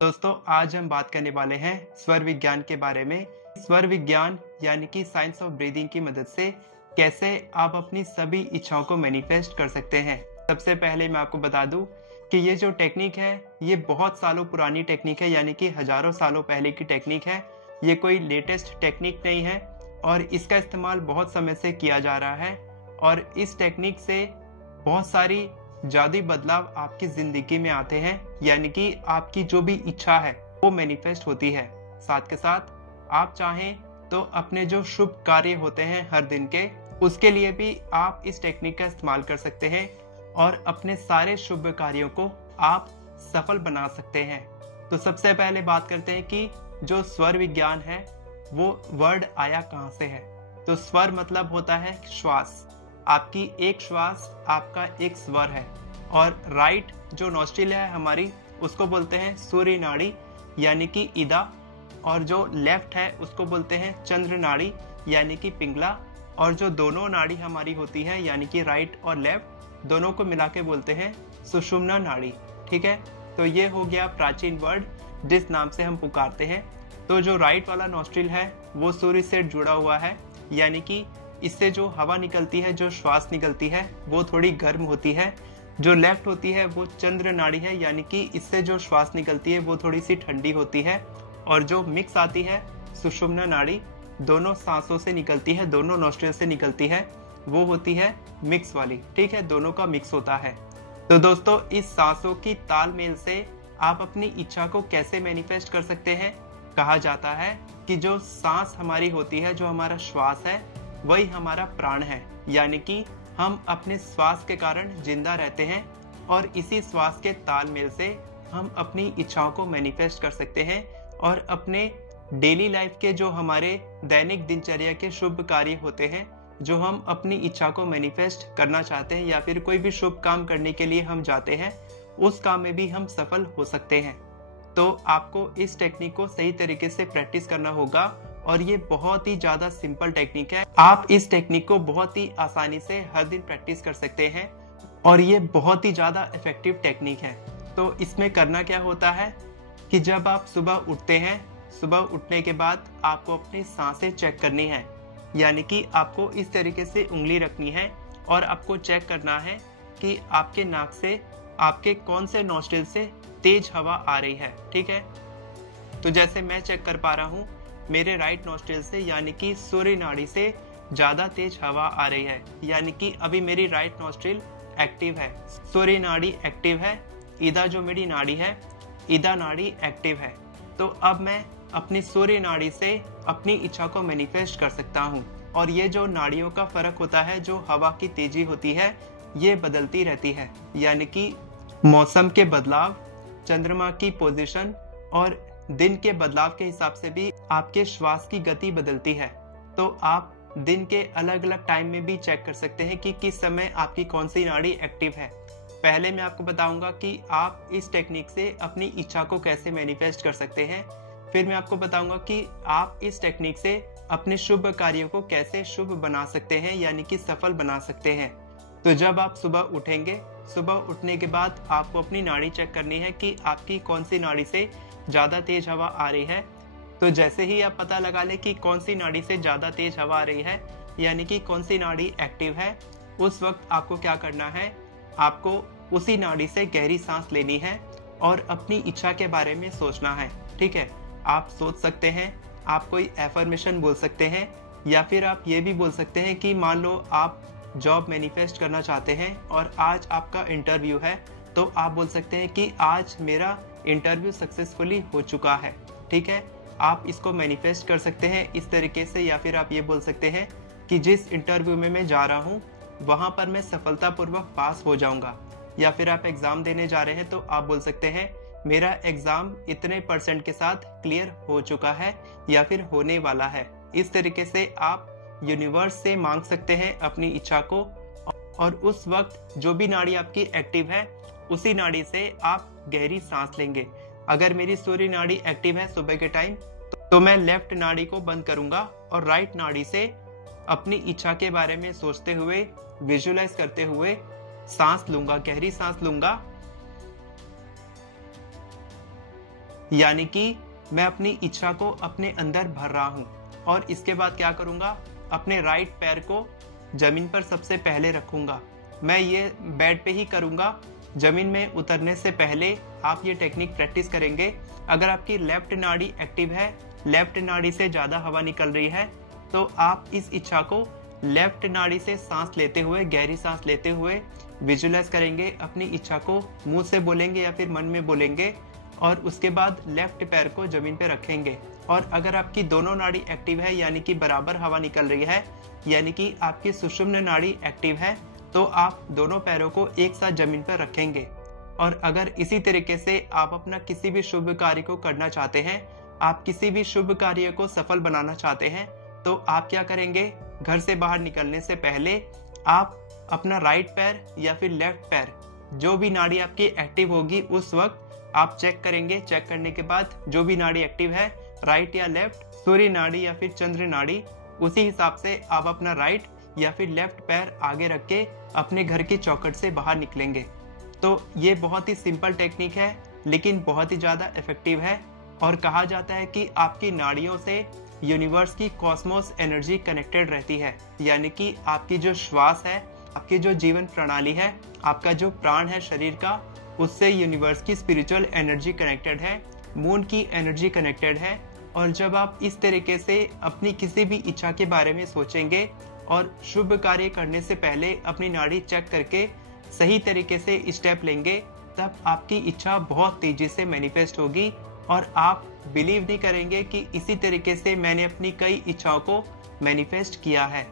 दोस्तों, आज हम बात करने वाले हैं स्वर विज्ञान के बारे में। स्वर विज्ञान यानी कि साइंस ऑफ ब्रीदिंग की मदद से कैसे आप अपनी सभी इच्छाओं को मैनिफेस्ट कर सकते हैं। सबसे पहले मैं आपको बता दूं कि ये जो टेक्निक है ये बहुत सालों पुरानी टेक्निक है, यानी कि हजारों सालों पहले की टेक्निक है। ये कोई लेटेस्ट टेक्निक नहीं है और इसका इस्तेमाल बहुत समय से किया जा रहा है और इस टेक्निक से बहुत सारी जादुई बदलाव आपकी जिंदगी में आते हैं, यानी कि आपकी जो भी इच्छा है वो मैनिफेस्ट होती है। साथ के साथ आप चाहें तो अपने जो शुभ कार्य होते हैं हर दिन के, उसके लिए भी आप इस टेक्निक का इस्तेमाल कर सकते हैं और अपने सारे शुभ कार्यों को आप सफल बना सकते हैं। तो सबसे पहले बात करते हैं कि जो स्वर विज्ञान है वो वर्ड आया कहाँ से है। तो स्वर मतलब होता है श्वास। आपकी एक श्वास आपका एक स्वर है और राइट जो नोस्ट्रिल है हमारी, उसको बोलते हैं सूर्य नाड़ी यानी कि ईदा, और जो लेफ्ट है उसको बोलते हैं चंद्र नाड़ी यानी कि पिंगला, और जो दोनों नाड़ी हमारी होती है यानी कि राइट और लेफ्ट दोनों को मिला के बोलते हैं सुषुम्ना नाड़ी। ठीक है, तो ये हो गया प्राचीन वर्ड जिस नाम से हम पुकारते हैं। तो जो राइट वाला नोस्ट्रिल है वो सूर्य से जुड़ा हुआ है, यानी कि इससे जो हवा निकलती है, जो श्वास निकलती है वो थोड़ी गर्म होती है। जो लेफ्ट होती है वो चंद्र नाड़ी है, यानी कि इससे जो श्वास निकलती है वो थोड़ी सी ठंडी होती है। और जो मिक्स आती है सुषुम्ना नाड़ी, दोनों सांसों से निकलती है, दोनों नोस्ट्रिल से निकलती है, वो होती है मिक्स वाली। ठीक है, दोनों का मिक्स होता है। तो दोस्तों, इस सांसों की तालमेल से आप अपनी इच्छा को कैसे मैनिफेस्ट कर सकते हैं। कहा जाता है कि जो सांस हमारी होती है, जो हमारा श्वास है, वही हमारा प्राण है, यानी कि हम अपने श्वास के कारण जिंदा रहते हैं और इसी श्वास के तालमेल से हम अपनी इच्छाओं को मैनिफेस्ट कर सकते हैं और अपने डेली लाइफ के जो हमारे दैनिक दिनचर्या के शुभ कार्य होते हैं, जो हम अपनी इच्छा को मैनिफेस्ट करना चाहते हैं या फिर कोई भी शुभ काम करने के लिए हम जाते हैं, उस काम में भी हम सफल हो सकते हैं। तो आपको इस टेक्निक को सही तरीके से प्रैक्टिस करना होगा और ये बहुत ही ज्यादा सिंपल टेक्निक है। आप इस टेक्निक को बहुत ही आसानी से हर दिन प्रैक्टिस कर सकते हैं और ये बहुत ही ज्यादा इफेक्टिव टेक्निक है। तो इसमें करना क्या होता है कि जब आप सुबह उठते हैं, सुबह उठने के बाद आपको अपनी सांसें चेक करनी है, यानी कि आपको इस तरीके से उंगली रखनी है और आपको चेक करना है कि आपके नाक से, आपके कौन से नोस्ट्रिल से तेज हवा आ रही है। ठीक है, तो जैसे मैं चेक कर पा रहा हूँ, मेरे राइट नोस्ट्रिल से यानी कि सूर्य नाड़ी से ज्यादा तेज हवा आ रही है, यानी कि अभी मेरी राइट नोस्ट्रिल एक्टिव है, सूर्य नाड़ी एक्टिव है, ईदा जो मेरी नाड़ी है, ईदा नाड़ी एक्टिव है। तो अब मैं अपनी सूर्य नाड़ी से अपनी इच्छा को मैनिफेस्ट कर सकता हूँ। और ये जो नाड़ियों का फर्क होता है, जो हवा की तेजी होती है, ये बदलती रहती है, यानी कि मौसम के बदलाव, चंद्रमा की पोजीशन और दिन के बदलाव के हिसाब से भी आपके श्वास की गति बदलती है। तो आप दिन के अलग अलग टाइम में भी चेक कर सकते हैं कि किस समय आपकी कौन सी नाड़ी एक्टिव है। पहले मैं आपको बताऊंगा कि आप इस टेक्निक से अपनी इच्छा को कैसे मैनिफेस्ट कर सकते हैं। फिर मैं आपको बताऊंगा कि आप इस टेक्निक से अपने शुभ कार्यों को कैसे शुभ बना सकते हैं, यानी कि सफल बना सकते हैं। तो जब आप सुबह उठेंगे, सुबह उठने के बाद आपको अपनी नाड़ी चेक करनी है कि आपकी कौन सी नाड़ी से ज्यादा तेज हवा आ रही है। तो जैसे ही आप पता लगा लें कि कौन सी नाड़ी से ज्यादा तेज हवा आ रही है, यानी कि कौन सी नाड़ी एक्टिव है, उस वक्त आपको क्या करना है, आपको उसी नाड़ी से गहरी सांस लेनी है और अपनी इच्छा के बारे में सोचना है। ठीक है, आप सोच सकते हैं, आप कोई एफर्मेशन बोल सकते हैं, या फिर आप ये भी बोल सकते हैं कि मान लो आप जॉब मैनिफेस्ट करना चाहते हैं और आज आपका इंटरव्यू है, तो आप बोल सकते हैं कि आज मेरा इंटरव्यू सक्सेसफुली हो चुका है। ठीक है, आप इसको मैनिफेस्ट कर सकते हैं इस तरीके से, या फिर आप ये बोल सकते हैं कि जिस इंटरव्यू में मैं जा रहा हूँ वहां पर मैं सफलतापूर्वक पास हो जाऊंगा। या फिर आप एग्जाम देने जा रहे हैं तो आप बोल सकते हैं मेरा एग्जाम इतने % के साथ क्लियर हो चुका है या फिर होने वाला है। इस तरीके से आप यूनिवर्स से मांग सकते हैं अपनी इच्छा को, और उस वक्त जो भी नाड़ी आपकी एक्टिव है उसी नाड़ी से आप गहरी सांस लेंगे। अगर मेरी सूर्य नाड़ी एक्टिव है सुबह के टाइम, तो मैं लेफ्ट नाड़ी को बंद करूंगा और राइट नाड़ी से अपनी इच्छा के बारे में सोचते हुए, विजुअलाइज करते हुए सांस लूंगा, गहरी सांस लूंगा यानी कि मैं अपनी इच्छा को अपने अंदर भर रहा हूँ। और इसके बाद क्या करूँगा, अपने राइट पैर को जमीन पर सबसे पहले रखूँगा। मैं ये बेड पे ही करूँगा। जमीन में उतरने से पहले आप ये टेक्निक प्रैक्टिस करेंगे। अगर आपकी लेफ्ट नाड़ी एक्टिव है, लेफ्ट नाड़ी से ज़्यादा हवा निकल रही है, तो आप इस इच्छा को लेफ्ट नाड़ी से सांस लेते हुए, गहरी सांस लेते हुए विजुअलाइज करेंगे। अपनी इच्छा को मुंह से बोलेंगे या फिर मन में बोलेंगे और उसके बाद लेफ्ट पैर को जमीन पे रखेंगे। और अगर आपकी दोनों नाड़ी एक्टिव है, यानी कि बराबर हवा निकल रही है, यानी कि आपकी सुषुम्न नाड़ी एक्टिव है, तो आप दोनों पैरों को एक साथ जमीन पर रखेंगे। और अगर इसी तरीके से आप अपना किसी भी शुभ कार्य को करना चाहते हैं, आप किसी भी शुभ कार्य को सफल बनाना चाहते हैं, तो आप क्या करेंगे, घर से बाहर निकलने से पहले आप अपना राइट पैर या फिर लेफ्ट पैर, जो भी नाड़ी आपकी एक्टिव होगी उस वक्त आप चेक करेंगे। चेक करने के बाद जो भी नाड़ी एक्टिव है, राइट या लेफ्ट, सूर्य नाड़ी या फिर चंद्र नाड़ी, उसी हिसाब से आप अपना राइट या फिर लेफ्ट पैर आगे रख के अपने घर की चौखट से बाहर निकलेंगे। तो ये बहुत ही सिंपल टेक्निक है, लेकिन बहुत ही ज़्यादा इफेक्टिव है। और कहा जाता है कि आपकी नाड़ियों से यूनिवर्स की कॉस्मोस एनर्जी कनेक्टेड रहती है, यानी कि आपकी जो श्वास है, आपकी जो जीवन प्रणाली है, आपका जो प्राण है शरीर का, उससे यूनिवर्स की स्पिरिचुअल एनर्जी कनेक्टेड है, मून की एनर्जी कनेक्टेड है। और जब आप इस तरीके से अपनी किसी भी इच्छा के बारे में सोचेंगे और शुभ कार्य करने से पहले अपनी नाड़ी चेक करके सही तरीके से स्टेप लेंगे, तब आपकी इच्छा बहुत तेजी से मैनिफेस्ट होगी। और आप बिलीव नहीं करेंगे कि इसी तरीके से मैंने अपनी कई इच्छाओं को मैनिफेस्ट किया है।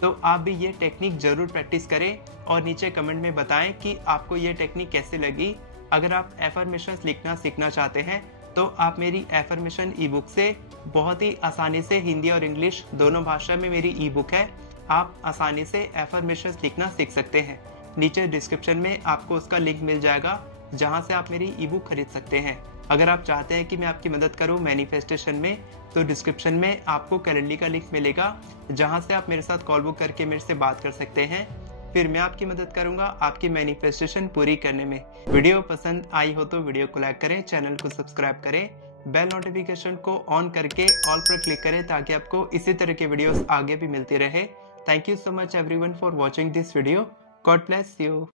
तो आप भी ये टेक्निक जरूर प्रैक्टिस करें और नीचे कमेंट में बताएं कि आपको ये टेक्निक कैसे लगी। अगर आप एफर्मेशंस लिखना सीखना चाहते हैं, तो आप मेरी एफर्मेशन ई बुक से बहुत ही आसानी से, हिंदी और इंग्लिश दोनों भाषा में मेरी ई बुक है, आप आसानी से एफर्मेशंस लिखना सीख सकते हैं। नीचे डिस्क्रिप्शन में आपको उसका लिंक मिल जाएगा, जहां से आप मेरी ई बुक खरीद सकते हैं। अगर आप चाहते हैं कि मैं आपकी मदद करूं मैनिफेस्टेशन में, तो डिस्क्रिप्शन में आपको कैलेंडर का लिंक मिलेगा, जहां से आप मेरे साथ कॉल बुक करके मेरे से बात कर सकते हैं। फिर मैं आपकी मदद करूंगा आपकी मैनिफेस्टेशन पूरी करने में। वीडियो पसंद आई हो तो वीडियो को लाइक करें, चैनल को सब्सक्राइब करें, बेल नोटिफिकेशन को ऑन करके ऑल पर क्लिक करें, ताकि आपको इसी तरह के वीडियोस आगे भी मिलती रहे। Thank you so much everyone for watching this video. God bless you.